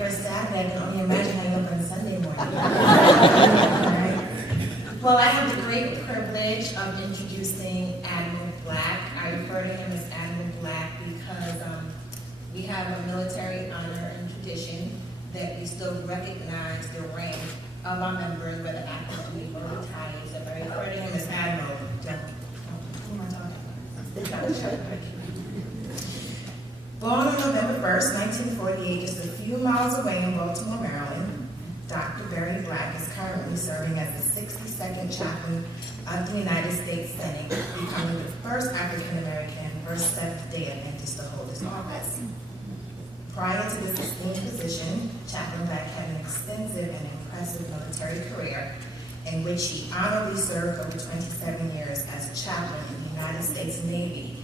for Saturday, I can only imagine how you look on Sunday morning. Right? Well, I have the great privilege of introducing Admiral Black. I refer to him as Admiral Black because we have a military honor and tradition that we still recognize the rank of our members, whether active duty or retired. So I refer to him as Admiral. Who am I talking about? Born on November 1st, 1948, just a few miles away in Baltimore, Maryland, Dr. Barry Black is currently serving as the 62nd Chaplain of the United States Senate, becoming the first African-American or Seventh-day Adventist to hold this office. Prior to this esteemed position, Chaplain Black had an extensive and impressive military career in which he honorably served over 27 years as a chaplain in the United States Navy,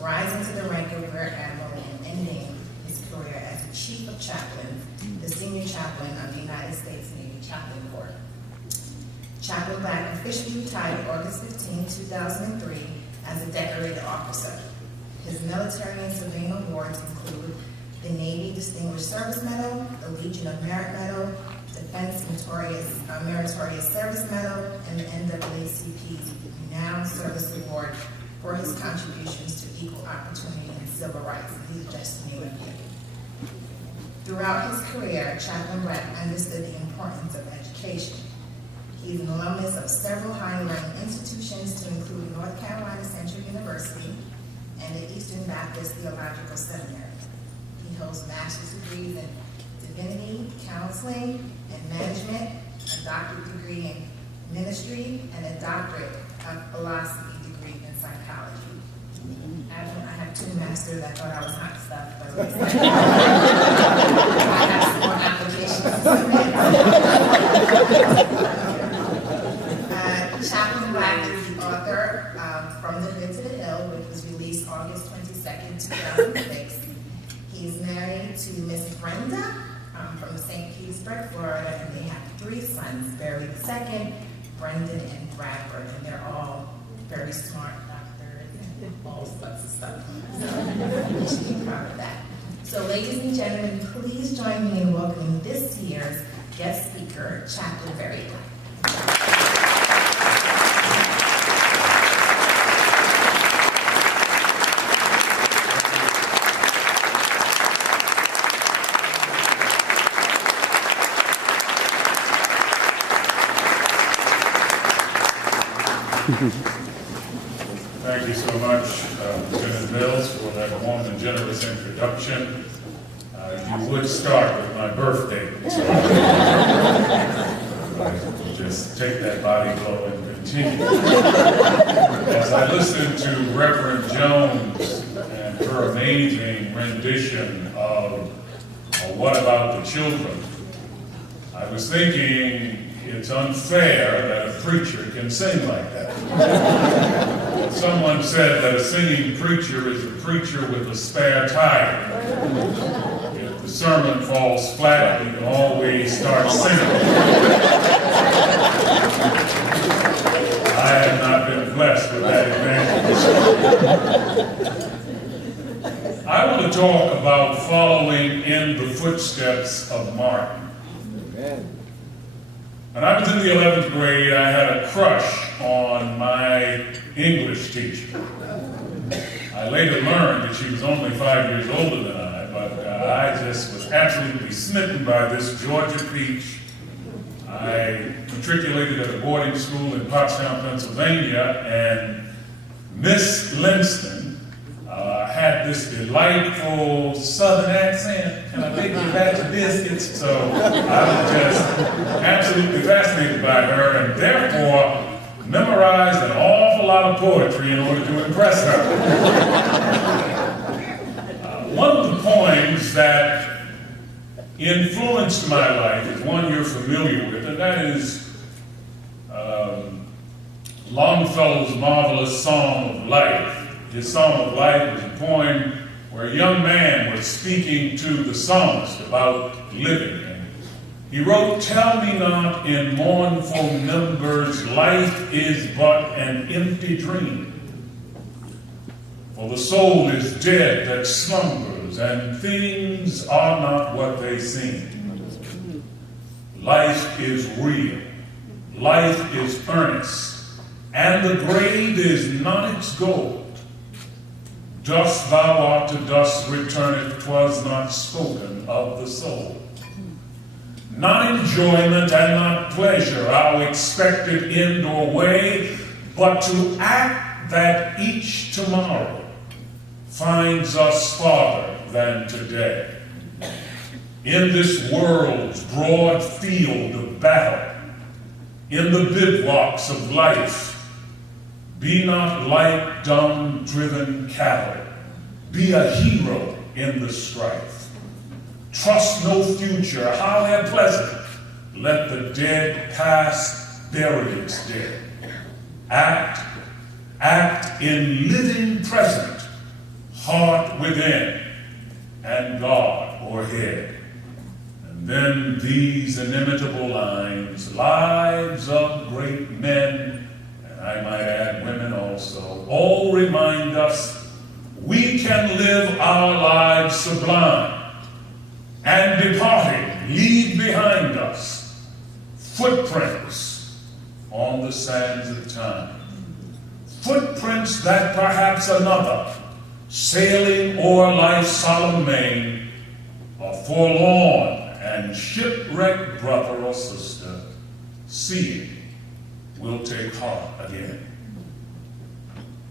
rising to the rank of Rear Admiral and ending his career as the Chief of Chaplains, the Senior Chaplain of the United States Navy Chaplain Corps. Chaplain Black officially retired August 15, 2003 as a decorated officer. His military and civilian awards include the Navy Distinguished Service Medal, the Legion of Merit Medal, Defense Meritorious Service Medal, and the NAACP's Renowned Service Award for his contributions to equal opportunity and civil rights. These are just to name a few. Throughout his career, Chaplain Black understood the importance of education. He is an alumnus of several higher learning institutions to include North Carolina Central University and the Eastern Baptist Theological Seminary. He holds master's degrees in divinity, counseling, and management, a doctorate degree in ministry, and a doctorate of philosophy degree in psychology. I have two masters. I thought I was hot stuff, but I have some more applications to submit. Chaplain Black is the author of From the Hood to the Hill, which was released August 22nd, 2006. He is married to Miss Brenda from St. Petersburg, Florida, and they have 3 sons, Barry II, Brendan, and Bradford, and they're all very smart doctors and all sorts of stuff. So you should be proud of that. So ladies and gentlemen, please join me in welcoming this year's guest speaker, Chaplain Barry Black. Thank you so much, Lieutenant Mills, for that warm and generous introduction. You would start with my birthday, so I just take that body blow and continue. As I listened to Reverend Jones and her amazing rendition of What About the Children, I was thinking it's unfair that a preacher can sing like that. Someone said that a singing preacher is a preacher with a spare tire. If the sermon falls flat, you can always start singing. I have not been blessed with that evangelism. I want to talk about following in the footsteps of Martin. When I was in the 11th grade, I had a crush on my English teacher. I later learned that she was only 5 years older than I, but I just was absolutely smitten by this Georgia peach. I matriculated at a boarding school in Pottstown, Pennsylvania, and Miss Linston had this delightful Southern accent, and I think we had the biscuits, so I was just absolutely fascinated by her, and therefore memorized an awful lot of poetry in order to impress her. One of the poems that influenced my life is one you're familiar with, and that is Longfellow's marvelous Song of Life. His Song of Life was a poem where a young man was speaking to the psalmist about living. And he wrote, "Tell me not in mournful numbers, life is but an empty dream. For the soul is dead that slumbers, and things are not what they seem. life is real, life is earnest, and the grave is not its gold. Dust thou art to dust returneth, 'twas not spoken of the soul. Not enjoyment and not pleasure, our expected end or way, but to act that each tomorrow finds us farther than today. In this world's broad field of battle, in the bivouacs of life, be not like dumb driven cattle, be a hero in the strife. Trust no future, however pleasant, let the dead past bury its dead. Act in living present, heart within, and God o'erhead. And then these inimitable lines, lives of great men, and I might add women also, all remind us we can live our lives sublime, and departing, leave behind us footprints on the sands of time. Footprints that perhaps another, sailing o'er life's solemn main, a forlorn and shipwrecked brother or sister, seeing, will take heart again.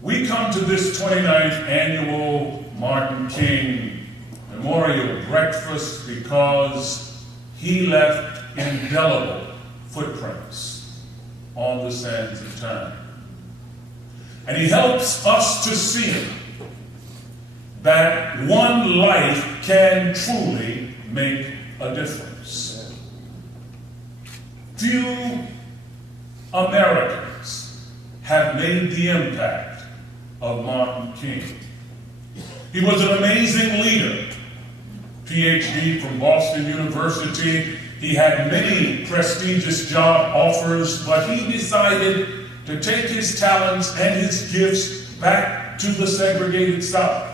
We come to this 29th annual Martin King Memorial Breakfast because he left indelible footprints on the sands of time. And he helps us to see that one life can truly make a difference. Few Americans have made the impact of Martin King. He was an amazing leader. PhD from Boston University. He had many prestigious job offers, but he decided to take his talents and his gifts back to the segregated South,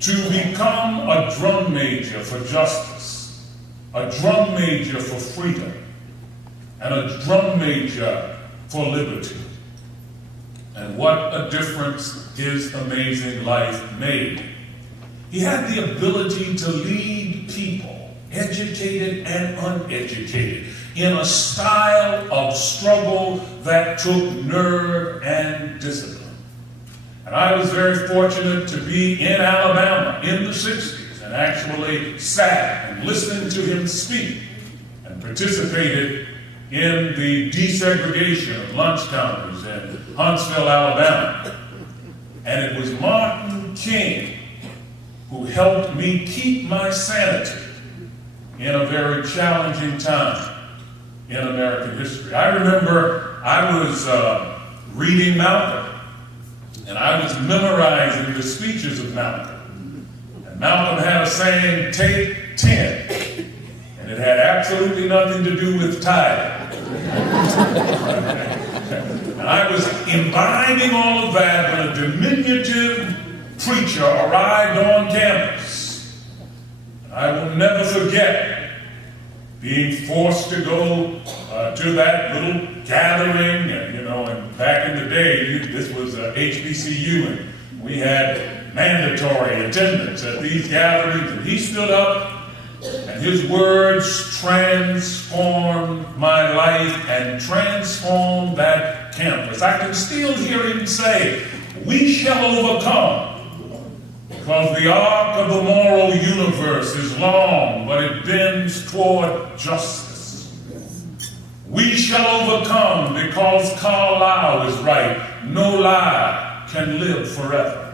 to become a drum major for justice, a drum major for freedom, and a drum major for liberty. And what a difference his amazing life made. He had the ability to lead people, educated and uneducated, in a style of struggle that took nerve and discipline. And I was very fortunate to be in Alabama in the 60s and actually sat and listened to him speak and participated in the desegregation of lunch counters in Huntsville, Alabama. And it was Martin King who helped me keep my sanity in a very challenging time in American history. I remember I was reading Malcolm, and I was memorizing the speeches of Malcolm. And Malcolm had a saying, take 10, and it had absolutely nothing to do with tithing. And I was imbibing all of that when a diminutive preacher arrived on campus. I will never forget being forced to go to that little gathering, and back in the day, this was HBCU, and we had mandatory attendance at these gatherings, and he stood up, and his words transformed my life and transformed that campus. I can still hear him say, "We shall overcome, because the arc of the moral universe is long, but it bends toward justice. We shall overcome because Carlyle is right. No lie can live forever.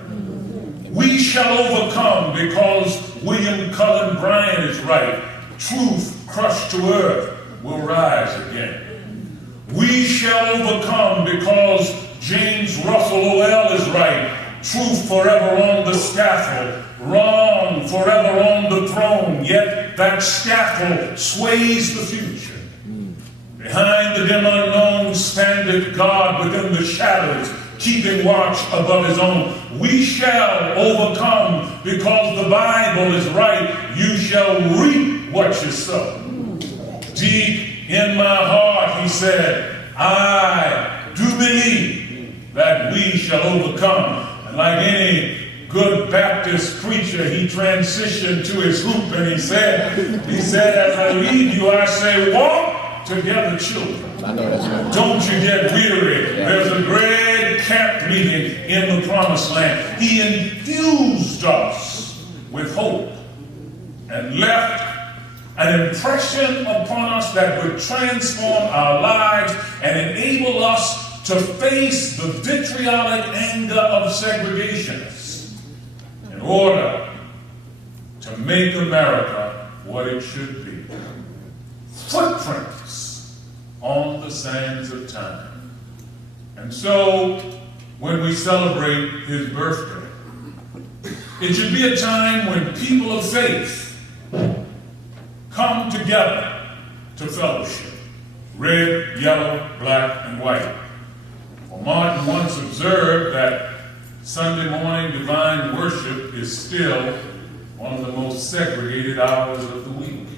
We shall overcome because William Cullen Bryant is right. Truth crushed to earth will rise again. We shall overcome because James Russell Lowell is right. Truth forever on the scaffold, wrong forever on the throne, yet that scaffold sways the future. Behind the dim unknown standeth God within the shadows, keeping watch above his own. We shall overcome because the Bible is right. You shall reap what you sow. deep in my heart, he said, I do believe that we shall overcome. And like any good Baptist preacher, he transitioned to his hoop and he said, as I lead you, I say, walk together, children. I know that's right. Don't you get weary. There's a great camp meeting in the promised land. He infused us with hope and left an impression upon us that would transform our lives and enable us to face the vitriolic anger of segregationists in order to make America what it should be. Footprints on the sands of time. And so, when we celebrate his birthday, it should be a time when people of faith come together to fellowship. Red, yellow, black, and white. Well, Martin once observed that Sunday morning divine worship is still one of the most segregated hours of the week.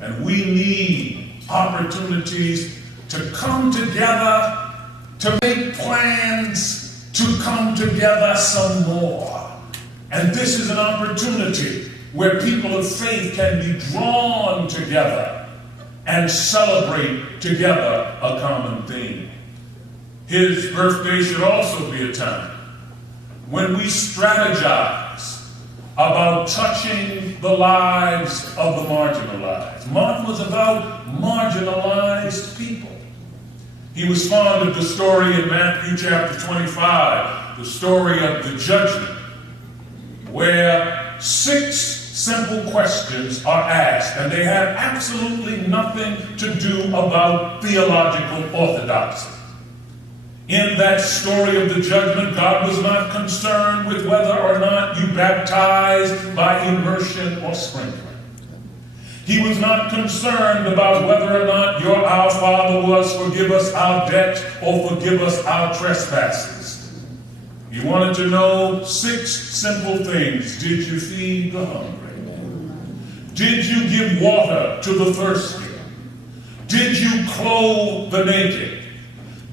And we need opportunities to come together, to make plans, to come together some more. And this is an opportunity where people of faith can be drawn together and celebrate together a common theme. His birthday should also be a time when we strategize about touching the lives of the marginalized. Martin was about marginalized people. He was fond of the story in Matthew chapter 25, the story of the judgment, where 6 simple questions are asked, and they have absolutely nothing to do about theological orthodoxy. In that story of the judgment, God was not concerned with whether or not you baptized by immersion or sprinkling. He was not concerned about whether or not your Our Father was forgive us our debt or forgive us our trespasses. He wanted to know 6 simple things. Did you feed the hungry? Did you give water to the thirsty? Did you clothe the naked?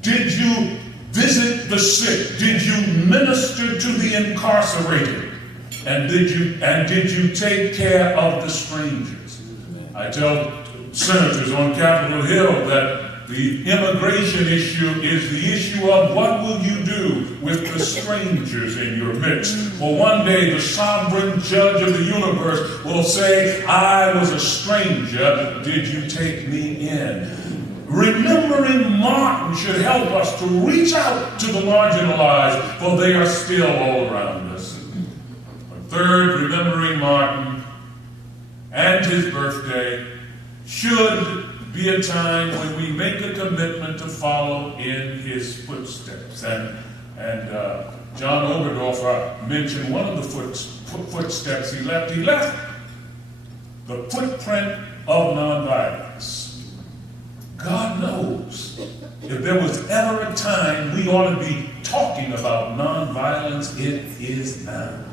Did you visit the sick? Did you minister to the incarcerated? And did you take care of the strangers? I tell senators on Capitol Hill that the immigration issue is the issue of what will you do with the strangers in your midst. For one day the sovereign judge of the universe will say, I was a stranger, did you take me in? Remembering Martin should help us to reach out to the marginalized, for they are still all around us. But third, remembering Martin and his birthday should be a time when we make a commitment to follow in his footsteps. And John Oberdorfer mentioned one of the footsteps he left. He left the footprint of nonviolence. God knows if there was ever a time we ought to be talking about nonviolence, it is now.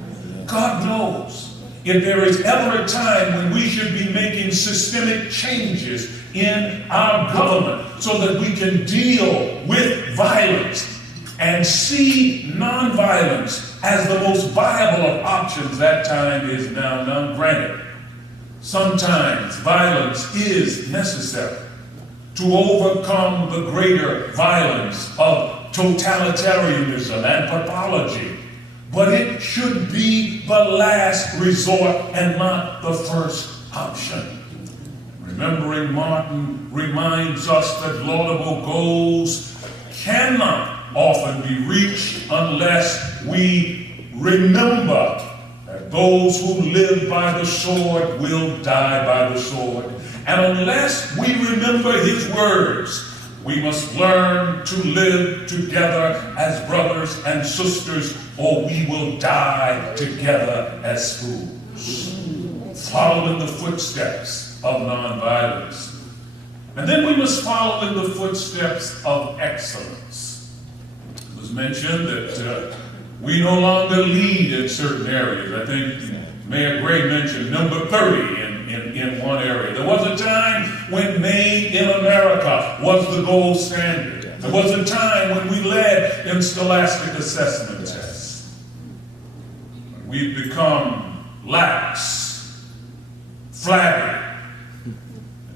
God knows if there is ever a time when we should be making systemic changes in our government so that we can deal with violence and see nonviolence as the most viable of options, that time is now. Now, granted, sometimes violence is necessary to overcome the greater violence of totalitarianism and pathology. But it should be the last resort and not the first option. Remembering Martin reminds us that laudable goals cannot often be reached unless we remember that those who live by the sword will die by the sword. And unless we remember his words, we must learn to live together as brothers and sisters, or we will die together as fools. Follow in the footsteps of nonviolence. And then we must follow in the footsteps of excellence. It was mentioned that we no longer lead in certain areas. I think Mayor Gray mentioned number 30 in in one area. There was a time when Made in America was the gold standard. There was a time when we led in scholastic assessment tests. We've become lax, flabby.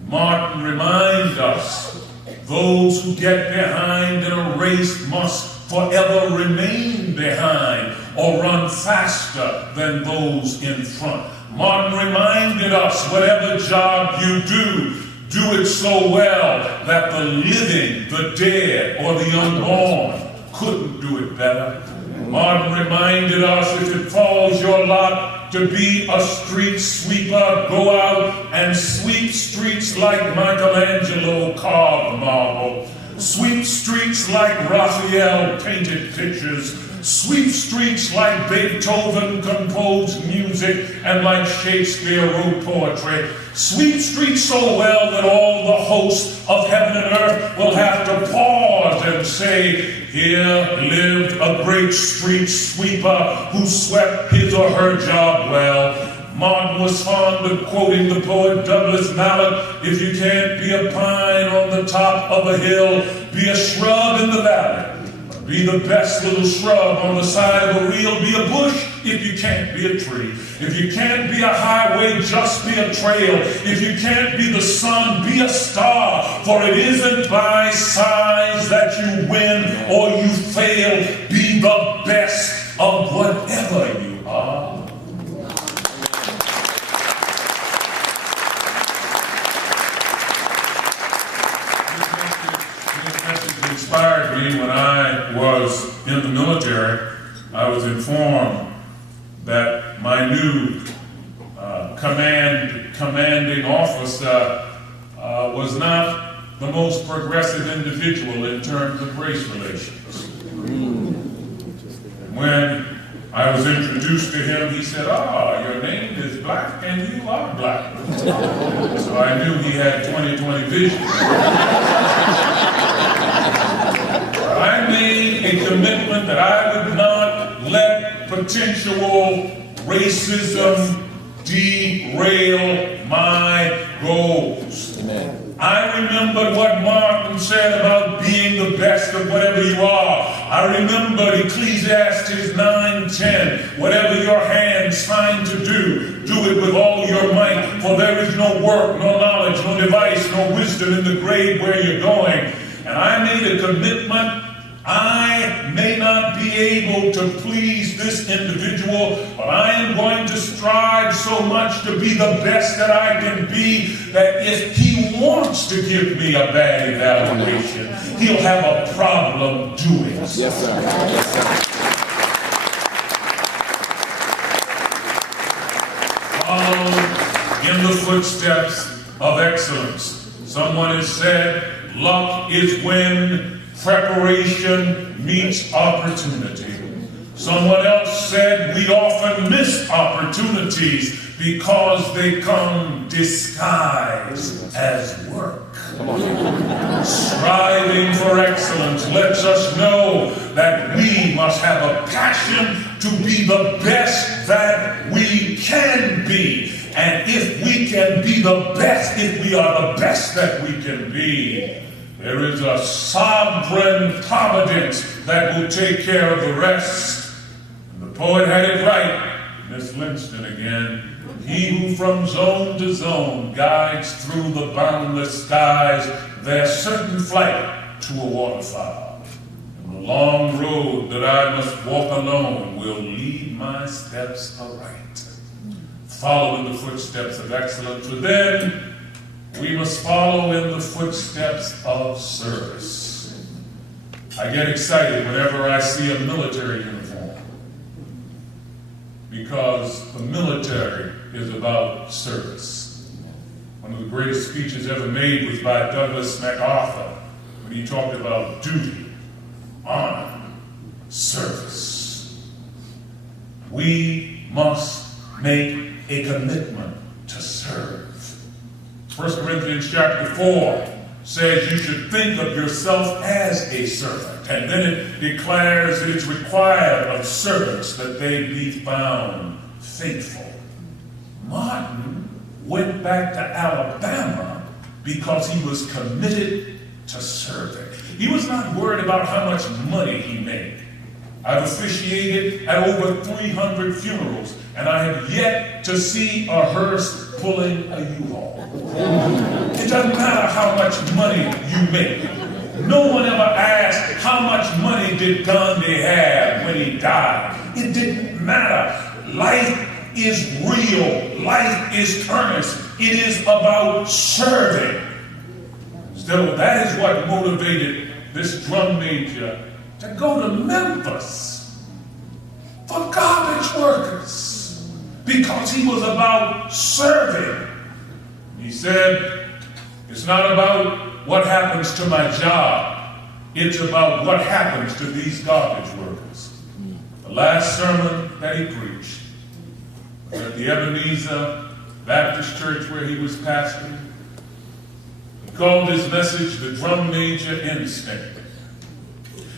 Martin reminds us, those who get behind in a race must forever remain behind or run faster than those in front. Martin reminded us, whatever job you do it so well that the living, the dead, or the unborn couldn't do it better. Martin reminded us, if it falls your lot to be a street sweeper, go out and sweep streets like Michelangelo carved marble. Sweep streets like Raphael painted pictures. Sweep streets like Beethoven composed music and like Shakespeare wrote poetry. Sweep streets so well that all the hosts of heaven and earth will have to pause and say, here lived a great street sweeper who swept his or her job well. Martin was fond of quoting the poet Douglas Mallet, if you can't be a pine on the top of a hill, be a shrub in the valley. Be the best little shrub on the side of a reel. Be a bush if you can't be a tree. If you can't be a highway, just be a trail. If you can't be the sun, be a star. For it isn't by size that you win or you fail. Be the best of whatever you are. Inspired me when I was in the military. I was informed that my new commanding officer was not the most progressive individual in terms of race relations. When I was introduced to him, he said, your name is black and you are black. So I knew he had 20/20 vision. I made a commitment that I would not let potential racism derail my goals. Amen. I remembered what Martin said about being the best of whatever you are. I remembered Ecclesiastes 9:10. Whatever your hands find to do it with all your might. For there is no work, no knowledge, no device, no wisdom in the grave where you're going. And I made a commitment. I may not be able to please this individual, but I am going to strive so much to be the best that I can be, that if he wants to give me a bad evaluation, he'll have a problem doing so. Yes, sir. Yes, sir. Follow in the footsteps of excellence. Someone has said, luck is when preparation meets opportunity. Someone else said we often miss opportunities because they come disguised as work. Striving for excellence lets us know that we must have a passion to be the best that we can be. And if we can be the best, if we are the best that we can be, there is a sovereign providence that will take care of the rest. And the poet had it right, Miss Linston again. He who from zone to zone guides through the boundless skies their certain flight to a waterfowl. And the long road that I must walk alone will lead my steps aright. Follow in the footsteps of excellence, but then we must follow in the footsteps of service. I get excited whenever I see a military uniform, because the military is about service. One of the greatest speeches ever made was by Douglas MacArthur, when he talked about duty, honor, service. We must make a commitment to serve. 1 Corinthians chapter 4 says you should think of yourself as a servant. And then it declares that it's required of servants that they be found faithful. Martin went back to Alabama because he was committed to serving. He was not worried about how much money he made. I've officiated at over 300 funerals, and I have yet to see a hearse pulling a U-Haul. It doesn't matter how much money you make. No one ever asked how much money did Gandhi have when he died. It didn't matter. Life is real. Life is earnest. It is about serving. So that is what motivated this drum major to go to Memphis for garbage workers, because he was about serving. He said, it's not about what happens to my job, it's about what happens to these garbage workers. The last sermon that he preached was at the Ebenezer Baptist Church where he was pastoring. He called his message the Drum Major Instinct.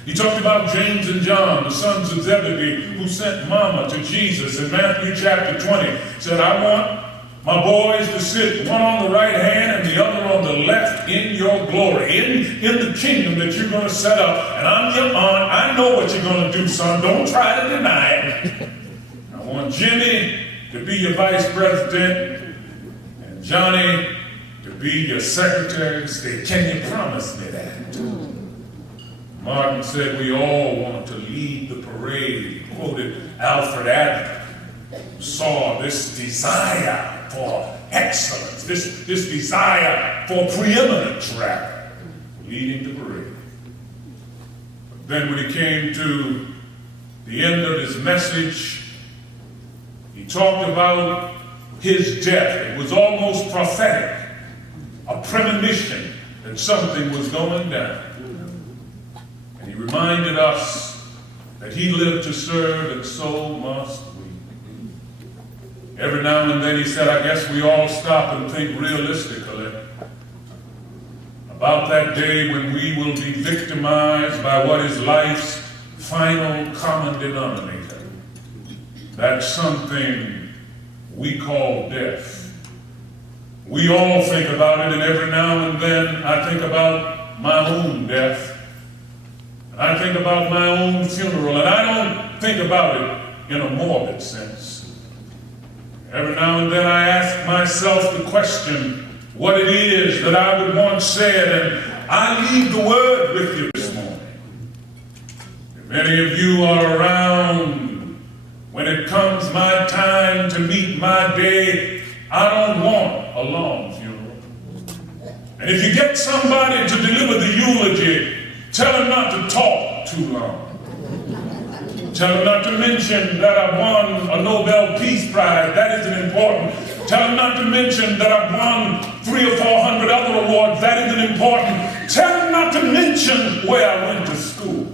He talked about James and John, the sons of Zebedee, who sent mama to Jesus in Matthew chapter 20. He said, I want my boys to sit one on the right hand and the other on the left in your glory, in the kingdom that you're going to set up. And I'm your aunt. I know what you're going to do, son. Don't try to deny it. I want Jimmy to be your vice president and Johnny to be your secretary of state. Can you promise me that? Martin said we all want to lead the parade. He quoted Alfred Adler, who saw this desire for excellence, this desire for preeminence, rather, leading the parade. But then when he came to the end of his message, he talked about his death. It was almost prophetic, a premonition that something was going down. And he reminded us that he lived to serve, and so must we. Every now and then he said, I guess we all stop and think realistically about that day when we will be victimized by what is life's final common denominator. That's something we call death. We all think about it, and every now and then I think about my own death. I think about my own funeral, and I don't think about it in a morbid sense. Every now and then I ask myself the question, what it is that I would once said, and I leave the word with you this morning. If any of you are around when it comes my time to meet my day, I don't want a long funeral. And if you get somebody to deliver the eulogy, tell him not to talk too long. Tell him not to mention that I won a Nobel Peace Prize. That isn't important. Tell him not to mention that I won 300 or 400 other awards. That isn't important. Tell him not to mention where I went to school.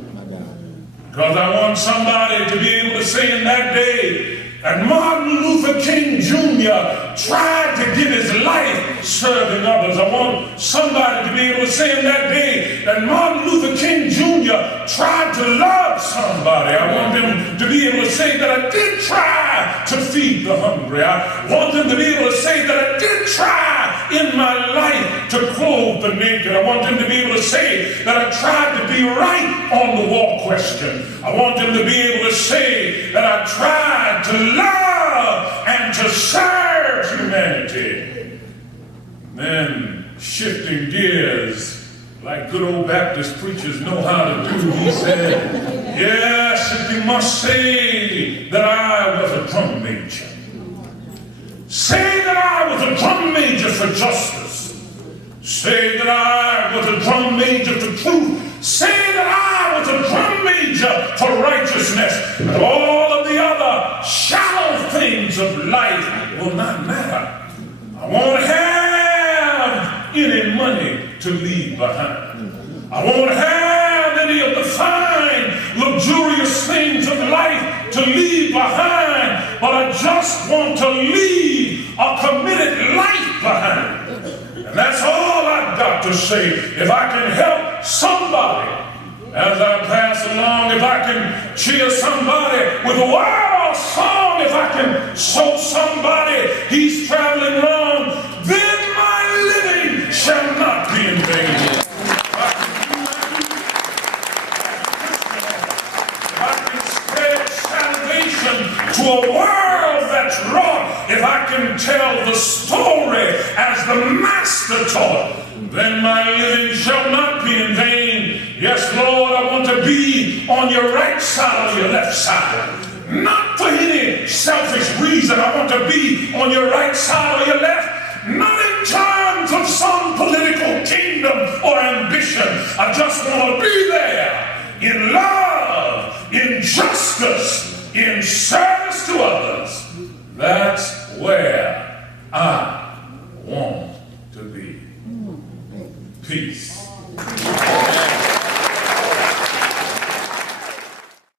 Because I want somebody to be able to say in that day that Martin Luther King Jr. tried to give his life serving others. I want somebody to be able to say in that day that Martin Luther King Jr. tried to love somebody. I want them to be able to say that I did try to feed the hungry. I want them to be able to say that I did try in my life to clothe the naked. I want them to be able to say that I tried to be right on the war question. I want them to be able to say that I tried to love and to serve humanity. Then, shifting gears, like good old Baptist preachers know how to do, he said, yes, if you must say that I was a drum major. Say that I was a drum major for justice. Say that I was a drum major for truth. Say that I was a drum major for righteousness. And all of the other shallow things of life will not matter. I won't have any money to leave behind. I won't have any of the fine, luxurious things of life to leave behind, but I just want to leave a committed life behind. And that's all I've got to say. If I can help somebody as I pass along, if I can cheer somebody with a wild song, if I can show somebody he's traveling wrong, to a world that's wrought, if I can tell the story as the Master taught, then my living shall not be in vain. Yes, Lord, I want to be on your right side or your left side. Not for any selfish reason. I want to be on your right side or your left. Not in terms of some political kingdom or ambition. I just want to be there in love, in justice, in service to others. That's where I